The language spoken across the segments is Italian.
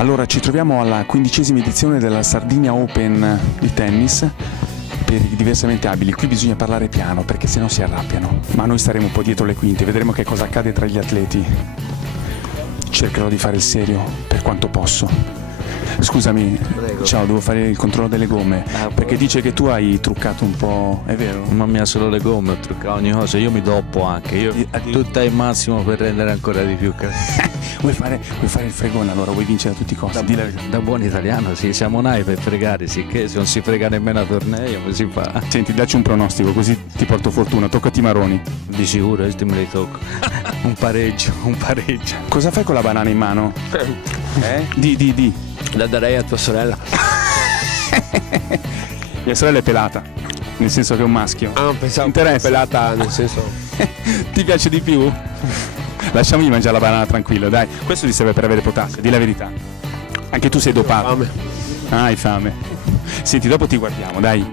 Allora, ci troviamo alla 15ª edizione della Sardinia Open di tennis per i diversamente abili. Qui bisogna parlare piano perché sennò si arrabbiano, ma noi staremo un po' dietro le quinte, vedremo che cosa accade tra gli atleti. Cercherò di fare il serio per quanto posso. Scusami, Prego. ciao, devo fare il controllo delle gomme, perché dice che tu hai truccato un po', è vero? Mamma mia, solo le gomme, ho truccato ogni cosa, io mi doppo anche, io tutta il massimo per rendere ancora di più. Vuoi fare il fregone allora, vuoi vincere a tutti i costi? Di la verità. Da buon italiano, sì, siamo nati per fregare, sì, che se non si frega nemmeno a torneo, come si fa? Senti, dacci un pronostico, così ti porto fortuna, toccati Maroni. Di sicuro, me li tocco. Un pareggio. Cosa fai con la banana in mano? Di. La darei a tua sorella. Mia sorella è pelata, nel senso che è un maschio. Ah, pensavo Interessa? pelata nel senso. Ti piace di più? Lasciamogli mangiare la banana tranquillo, dai. Questo ti serve per avere potassio, di la verità. Anche tu sei dopato. Fame. Ah, hai fame. Senti, dopo ti guardiamo, dai.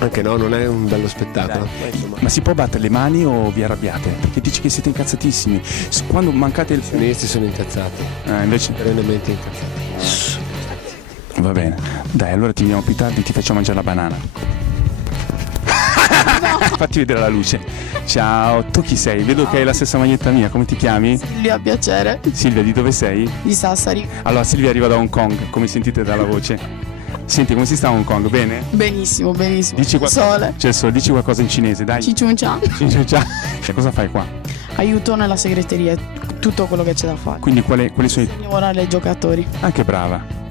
Anche no, non è un bello spettacolo. Ma si può battere le mani o vi arrabbiate? Perché dici che siete incazzatissimi. Quando mancate il... I sionisti sono incazzati, invece... perennemente incazzati. Va bene. Dai, allora ti vediamo più tardi e ti faccio mangiare la banana. Fatti vedere la luce. Ciao, tu chi sei? Vedo che hai la stessa maglietta mia, come ti chiami? Silvia, piacere. Silvia, di dove sei? Di Sassari. Allora, Silvia arriva da Hong Kong, come sentite dalla voce. Senti, come si sta a Hong Kong? Bene? Benissimo, benissimo. Dici Sole. C'è il sole, dici qualcosa in cinese, dai. Cicciuncia. Cosa fai qua? Aiuto nella segreteria, tutto quello che c'è da fare. Quindi quali sono i... Lavorare ai giocatori. Ah, che brava.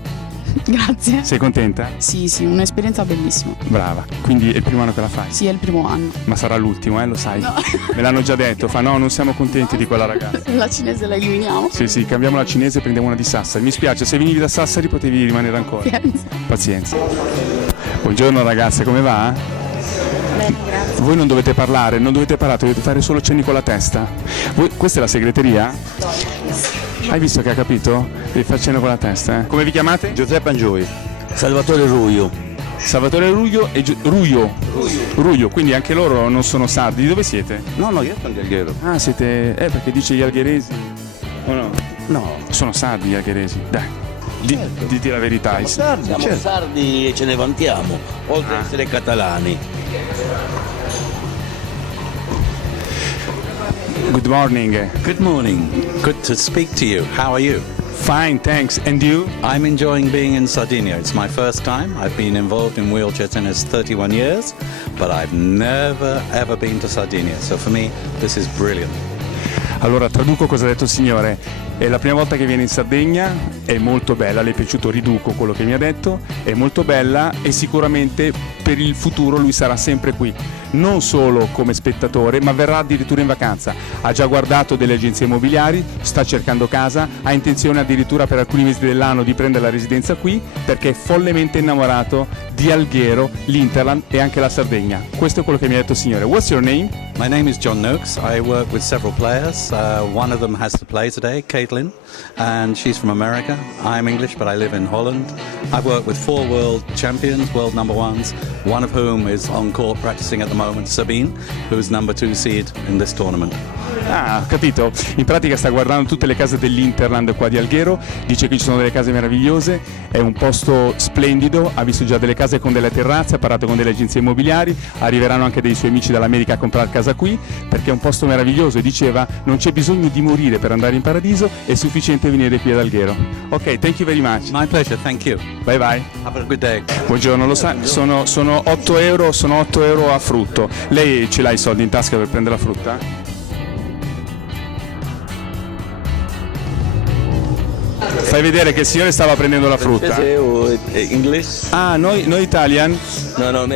Grazie. Sei contenta? Sì, un'esperienza bellissima. Brava. Quindi è il primo anno che la fai? Sì, è il primo anno. Ma sarà l'ultimo, lo sai? No. Me l'hanno già detto, no, non siamo contenti di quella ragazza. La cinese la eliminiamo. Sì, cambiamo la cinese e prendiamo una di Sassari. Mi spiace, se venivi da Sassari potevi rimanere ancora. Pazienza. Buongiorno ragazze, come va? Bene, grazie. Voi non dovete parlare, dovete fare solo cenni con la testa. Questa è la segreteria? Hai visto che ha capito? Devi fare cenno con la testa, Come vi chiamate? Giuseppe Angioi. Salvatore Ruio. Salvatore Ruio e Ruio, quindi anche loro non sono sardi. Di dove siete? No, io sono di Alghero. Ah, siete... perché dice gli algheresi. O no? No. Sono sardi gli algheresi, dai. Dite la verità. Siamo sardi e ce ne vantiamo, oltre ad essere catalani. Good morning. Good morning. Good to speak to you. How are you? Fine, thanks. And you? I'm enjoying being in Sardinia. It's my first time. I've been involved in wheelchair tennis 31 years, but I've never ever been to Sardinia. So for me, this is brilliant. Allora, traduco cosa ha detto il signore. È la prima volta che viene in Sardegna, è molto bella, le è piaciuto, riduco quello che mi ha detto, è molto bella e sicuramente per il futuro lui sarà sempre qui, non solo come spettatore, ma verrà addirittura in vacanza. Ha già guardato delle agenzie immobiliari, sta cercando casa, ha intenzione addirittura per alcuni mesi dell'anno di prendere la residenza qui perché è follemente innamorato di Alghero, l'Interland e anche la Sardegna. Questo è quello che mi ha detto il signore. What's your name? My name is John Noakes. I work with several players. One of them has to play today, Caitlin, and she's from America. I'm English, but I live in Holland. I've worked with 4 world champions, world number ones, one of whom is on court practicing at the moment, Sabine, who's number 2 seed in this tournament. Ah, ho capito. In pratica sta guardando tutte le case dell'Interland qua di Alghero, dice che ci sono delle case meravigliose, è un posto splendido, ha visto già delle case con delle terrazze, ha parlato con delle agenzie immobiliari, arriveranno anche dei suoi amici dall'America a comprare casa qui, perché è un posto meraviglioso e diceva non c'è bisogno di morire per andare in paradiso, è sufficiente venire qui ad Alghero. Ok, thank you very much. My pleasure, thank you. Bye bye. Have a good day. Buongiorno, lo sa, sono 8 euro a frutto. Lei ce l'ha i soldi in tasca per prendere la frutta? Fai vedere che il signore stava prendendo la frutta. English? Ah, noi italian? No,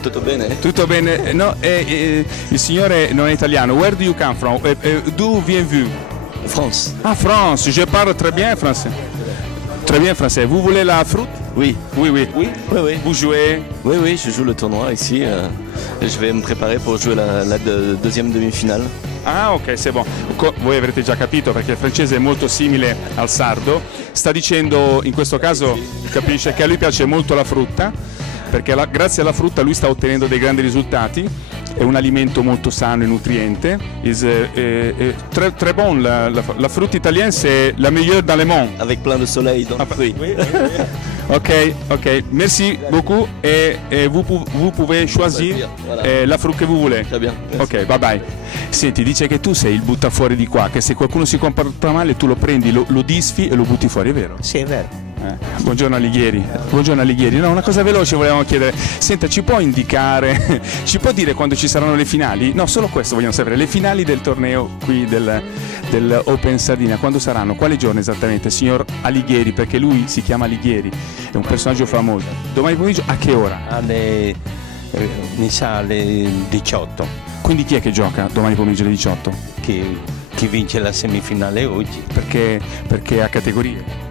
tutto bene? Tutto bene? No, il signore non è italiano. Where do you come from? D'où viens-vous? France. Ah, France, je parle très bien français. Très bien français. Vous voulez la frutte? Oui. Oui. Vous jouez? Oui, je joue le tournoi ici. Je vais me préparer pour jouer la deuxième demi-finale. Ah, ok, c'est bon. Voi avrete già capito perché il francese è molto simile al sardo. Sta dicendo, in questo caso, capisce che a lui piace molto la frutta, perché grazie alla frutta lui sta ottenendo dei grandi risultati è un alimento molto sano e nutriente. Très bon, la frutta italienne c'est la meilleure dans le monde. Avec plein de soleil dans le fruit. Ok, merci beaucoup et vous pouvez choisir Voilà. la frutta che vous voulez. Très bien. Merci. Ok, bye bye. Senti, dice che tu sei il buttafuori di qua, che se qualcuno si comporta male tu lo prendi, lo disfi e lo butti fuori, è vero? Sì, è vero. Buongiorno Alighieri. Buongiorno Alighieri. No, una cosa veloce volevamo chiedere. Senta, ci può indicare, ci può dire quando ci saranno le finali? No, solo questo vogliamo sapere. Le finali del torneo qui del Open Sardinia, quando saranno? Quale giorno esattamente, signor Alighieri? Perché lui si chiama Alighieri, è un personaggio famoso. Domani pomeriggio a che ora? Mi sa alle 18. Quindi chi è che gioca domani pomeriggio alle 18? Chi vince la semifinale oggi? Perché ha categorie.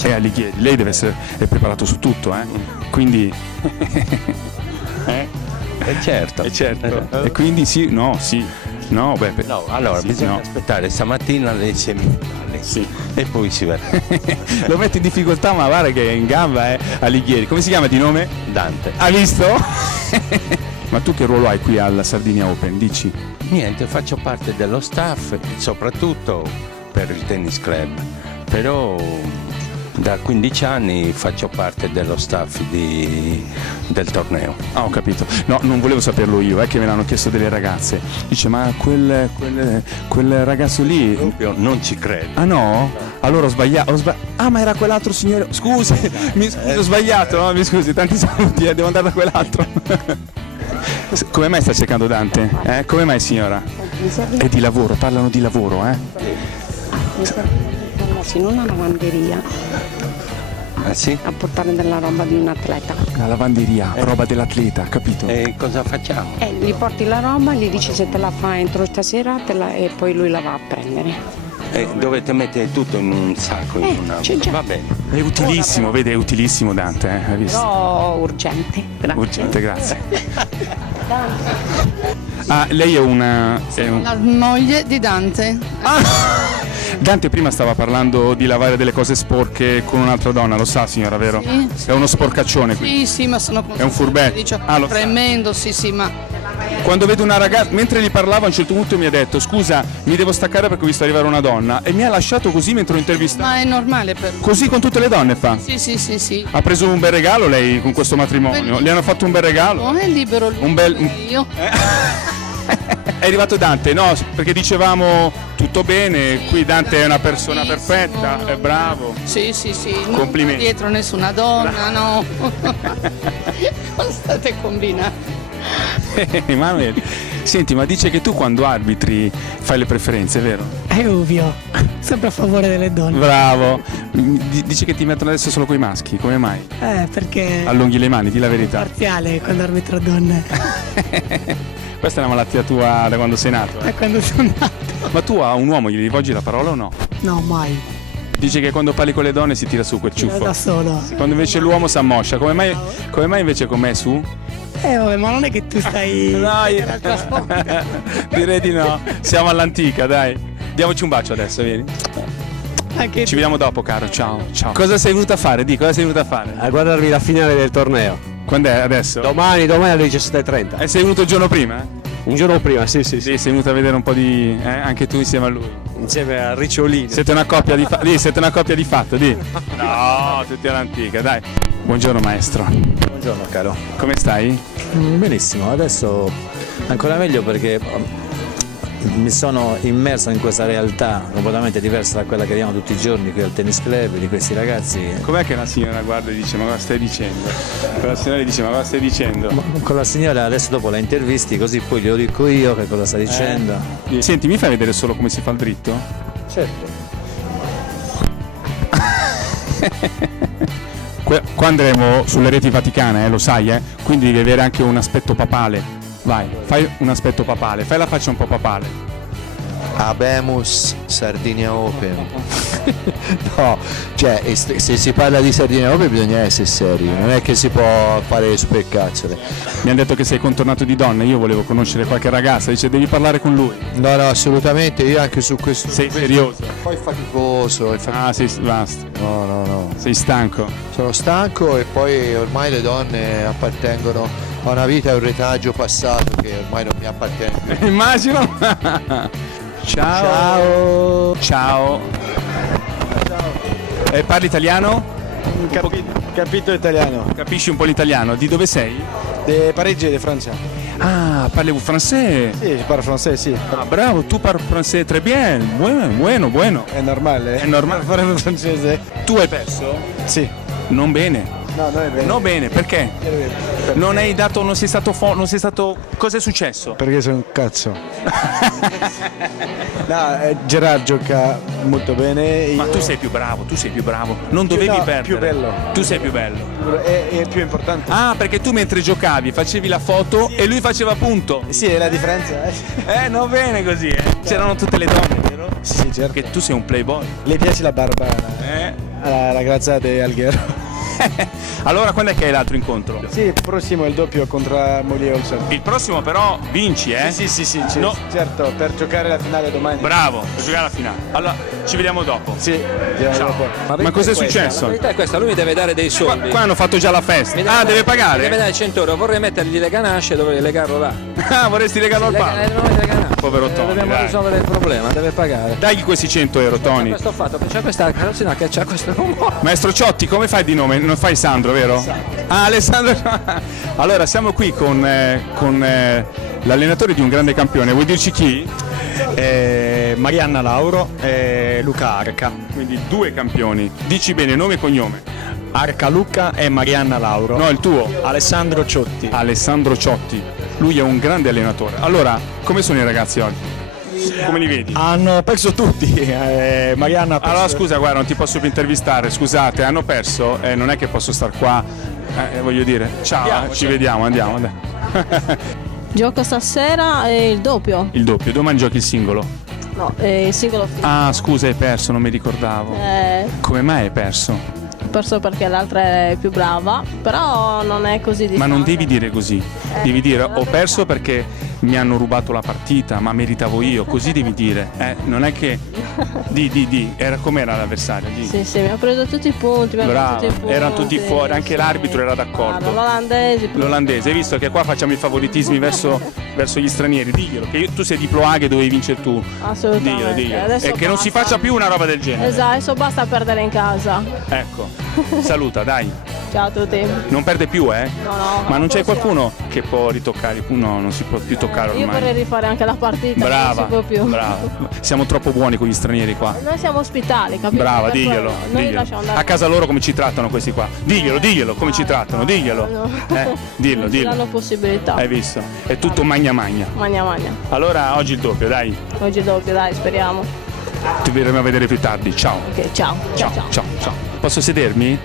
È Alighieri, lei deve essere preparato su tutto, quindi Certo. E quindi sì, no, beh, No, allora sì, bisogna no. aspettare stamattina le semifinali e poi si vedrà. Lo mette in difficoltà, ma guarda che è in gamba, Alighieri. Come si chiama di nome? Dante. Ha visto? Ma tu che ruolo hai qui alla Sardinia Open, dici? Niente, faccio parte dello staff, soprattutto per il tennis club, però da 15 anni faccio parte dello staff del torneo. Ah, ho capito. No, non volevo saperlo io, è che me l'hanno chiesto delle ragazze. Dice, ma quel ragazzo lì... Proprio non ci credo. Ah no? Allora ho sbagliato. Ah, ma era quell'altro signore. Scusi, ho sbagliato, no? Mi scusi, tanti saluti, devo andare da quell'altro. Come mai sta cercando Dante? Come mai, signora? È di lavoro, parlano di lavoro, in una lavanderia Ah sì? a portare della roba di un atleta. La lavanderia, roba dell'atleta, capito? E cosa facciamo? Gli porti la roba, gli dici se te la fa entro stasera e poi lui la va a prendere. Dovete mettere tutto in un sacco, in una... c'è già. Va bene. È utilissimo, vede, è utilissimo Dante, hai visto? Però urgente. Grazie. Urgente, grazie. Ah, lei è una... La moglie di Dante. Dante prima stava parlando di lavare delle cose sporche con un'altra donna, lo sa signora, vero? Sì. È uno sporcaccione qui. Sì, ma sono È un furbetto. Lo sa. Tremendo, sì, ma Quando vedo una ragazza, mentre gli parlavo a un certo punto mi ha detto scusa, mi devo staccare perché ho visto arrivare una donna e mi ha lasciato così mentre ho intervistato. è normale per lui. Così con tutte le donne fa. Sì. Ha preso un bel regalo lei con questo matrimonio? Le hanno fatto un bel regalo? Non è libero lui. Un bel... Io. È arrivato Dante, no? Perché dicevamo tutto bene, qui Dante è una persona perfetta, è bravo. Sì. Non Complimenti. dietro nessuna donna, no. Cosa state combinando? Emanuele, senti, ma dice che tu quando arbitri fai le preferenze, vero? È ovvio, sempre a favore delle donne. Bravo. Dice che ti mettono adesso solo coi maschi, come mai? Perché Allunghi le mani, di la verità. parziale quando arbitro donne. Questa è una malattia tua da quando sei nato. È quando sono nato. Ma tu a un uomo gli rivolgi la parola o no? No, mai. Dice che quando parli con le donne si tira su quel Io ciuffo. da solo. Quando invece l'uomo si ammoscia. Come mai invece con me su? Vabbè, ma non è che tu stai... Dai, dall'altra sponda. direi di no. Siamo all'antica, dai. Diamoci un bacio adesso, vieni. Anche Ci vediamo dopo, caro. Ciao. Cosa sei venuta a fare? Cosa sei venuta a fare? A guardarmi la finale del torneo. Quando è adesso? Domani alle 17:30. E sei venuto il giorno prima? Un giorno prima, sì. Sì, sei venuto a vedere un po' di... anche tu insieme a lui. Insieme a Ricciolino. Siete una coppia di fatto. Siete una coppia di fatto, di. No, tutti all'antica, dai. Buongiorno maestro. Buongiorno caro. Come stai? Benissimo, adesso ancora meglio perché mi sono immerso in questa realtà completamente diversa da quella che vediamo tutti i giorni qui al tennis club di questi ragazzi. Com'è che la signora guarda e dice ma cosa stai dicendo? La signora dice ma cosa stai dicendo? Con la signora adesso dopo la intervisti così poi glielo dico io che cosa sta dicendo. Senti, mi fai vedere solo come si fa il dritto? Certo. Qua andremo sulle reti vaticane, lo sai, quindi devi avere anche un aspetto papale. Vai, fai un aspetto papale, fai la faccia un po' papale. Habemus Sardinia Open. No, cioè se si parla di Sardinia Open bisogna essere seri, non è che si può fare supercazzole. Mi hanno detto che sei contornato di donne, io volevo conoscere qualche ragazza, dice devi parlare con lui. No, assolutamente, io anche su questo. Sei serioso? Poi faticoso. Ah, sì, basta. No. Sei stanco? Sono stanco e poi ormai le donne appartengono Ho una vita e un retaggio passato che ormai non mi appartiene più. Immagino. Ciao. Ciao. Parli italiano? Capito italiano. Capisci un po' l'italiano? Di dove sei? De Parigi e de Francia. Ah, parli francese? Sì, je parle français, sì. Ah, bravo, tu parli francese très bien. Bueno. È normale. È normale. Parlare francese? Tu hai perso? Sì. Non bene. No, non è bene. No bene, perché? Non hai dato, non sei stato. Cosa è successo? Perché sei un cazzo. No, Gerard gioca molto bene. Ma io- tu sei più bravo. Non dovevi no, perdere. più bello. Tu sei più bello. È più importante. Ah, perché tu mentre giocavi facevi la foto e lui faceva punto. Sì, è la differenza. Non bene così, C'erano tutte le donne, vero? Sì, certo. Perché tu sei un playboy. Le piace la barba. La ragazza di Alghero. Allora, quando è che è l'altro incontro? Sì, il prossimo è il doppio contro Molly Olsen. Il prossimo però vinci, Sì, No. certo, per giocare la finale domani. Bravo, per giocare alla finale. Allora, ci vediamo dopo. Sì, Ciao. Ma cos'è successo? La verità è questa, lui mi deve dare dei Qua, soldi. qua hanno fatto già la festa. Ah, deve Mi deve pagare? dare 100 euro, vorrei mettergli le ganasce e dovrei legarlo là. Ah, vorresti legarlo al palo? Povero Tony, Dobbiamo dai. risolvere il problema, deve pagare. Dagli questi 100 euro, Tony. Questo ho fatto, c'è questa carrozzina che c'ha questo rumore. Maestro Ciotti, come fai di nome? Non fai Sandro, vero? Ah, Alessandro. Allora, siamo qui con l'allenatore di un grande campione. Vuoi dirci chi? Marianna Lauro e Luca Arca. Quindi 2 campioni. Dici bene nome e cognome. Arca Luca e Marianna Lauro. No, il tuo. Alessandro Ciotti. Alessandro Ciotti. Lui è un grande allenatore. Allora, come sono i ragazzi oggi? Come li vedi? Hanno perso tutti. Marianna ha perso. Allora scusa, guarda, non ti posso più intervistare, scusate, hanno perso, non è che posso star qua, voglio dire, ciao, ci vediamo, andiamo. Dai. Gioco stasera il doppio. Il doppio, domani giochi il singolo. No, il singolo. Ah, scusa, hai perso, non mi ricordavo. Come mai hai perso? Ho perso perché l'altra è più brava, però non è così distante. Ma non devi dire così, devi dire ho perso perché mi hanno rubato la partita, ma meritavo io, così devi dire, non è che era com'era l'avversario? Sì, mi ha preso tutti i punti. Bravo, erano tutti fuori, anche l'arbitro era d'accordo. L'olandese, hai visto che qua facciamo i favoritismi verso gli stranieri, diglielo, che tu sei di Ploaghe, dovevi vincere tu. Assolutamente. Diglielo. Adesso E che non si faccia più una roba del genere. Esatto, adesso basta perdere in casa. Ecco, saluta, dai. Ciao a tutti. Non perde più, No. Ma non c'è qualcuno che può ritoccare? No, non si può più toccare ormai. Io vorrei rifare anche la partita, Brava, non si può più. brava. Siamo troppo buoni con gli stranieri qua. Noi siamo ospitali, capito? Brava, Per diglielo. quello. Noi lasciamo andare. A casa loro come ci trattano questi qua? Diglielo come ci trattano, diglielo. No. Dillo. Non ci danno possibilità. Hai visto? È tutto magna. Magna. Allora oggi il doppio, dai. Oggi doppio, dai, speriamo. Ti verremo a vedere più tardi. Ciao. Ok, ciao. Posso sedermi?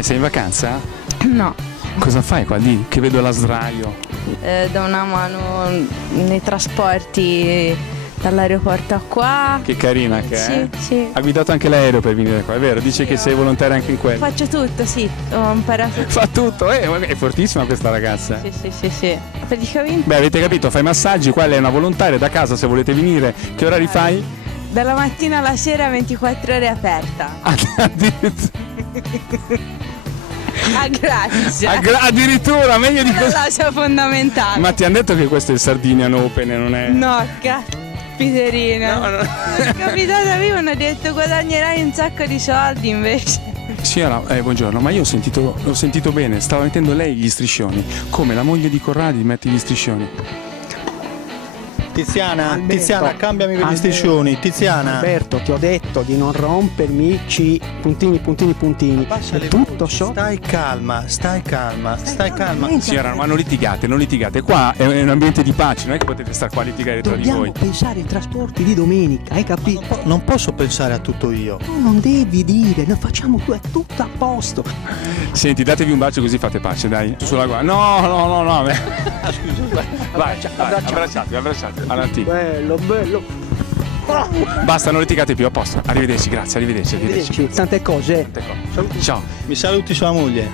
Sei in vacanza? No, Cosa fai qua? Di che vedo la sdraio. do una mano nei trasporti dall'aeroporto a qua. Che carina che è. Sì. Ha guidato anche l'aereo per venire qua, è vero? Dice che sei volontaria anche in quello. Faccio tutto, sì, ho imparato. Fa tutto, è fortissima questa ragazza. Sì. Praticamente Beh, avete capito, fai massaggi, qua lei è una volontaria da casa se volete venire. Che orari fai? dalla mattina alla sera 24 ore aperta. Grazie. Addirittura, meglio di così. La cosa fondamentale. Ma ti hanno detto che questo è il Sardinian Open e non è... No, caspiterina. No. Sono capitata vivo e hanno detto guadagnerai un sacco di soldi invece. Signora, buongiorno, ma io ho sentito bene, stava mettendo lei gli striscioni, come la moglie di Corradi mette gli striscioni. Tiziana, cambiami quegli striscioni, Tiziana. Alberto, ti ho detto di non rompermi puntini. È tutto sotto. Stai calma. Signora, ma non litigate. Qua è un ambiente di pace, non è che potete stare qua a litigare tra di Dobbiamo voi. pensare ai trasporti di domenica, hai capito? Non posso pensare a tutto io. Tu non devi dire, noi facciamo è tutto a posto. Senti, datevi un bacio così fate pace, dai. Sulla guardia. No. Scusa, vai, abbracciatevi. Avanti. Bello. Basta, non litigate più, a posto. Arrivederci, grazie, arrivederci. Tante cose. Ciao. Mi saluti sua moglie.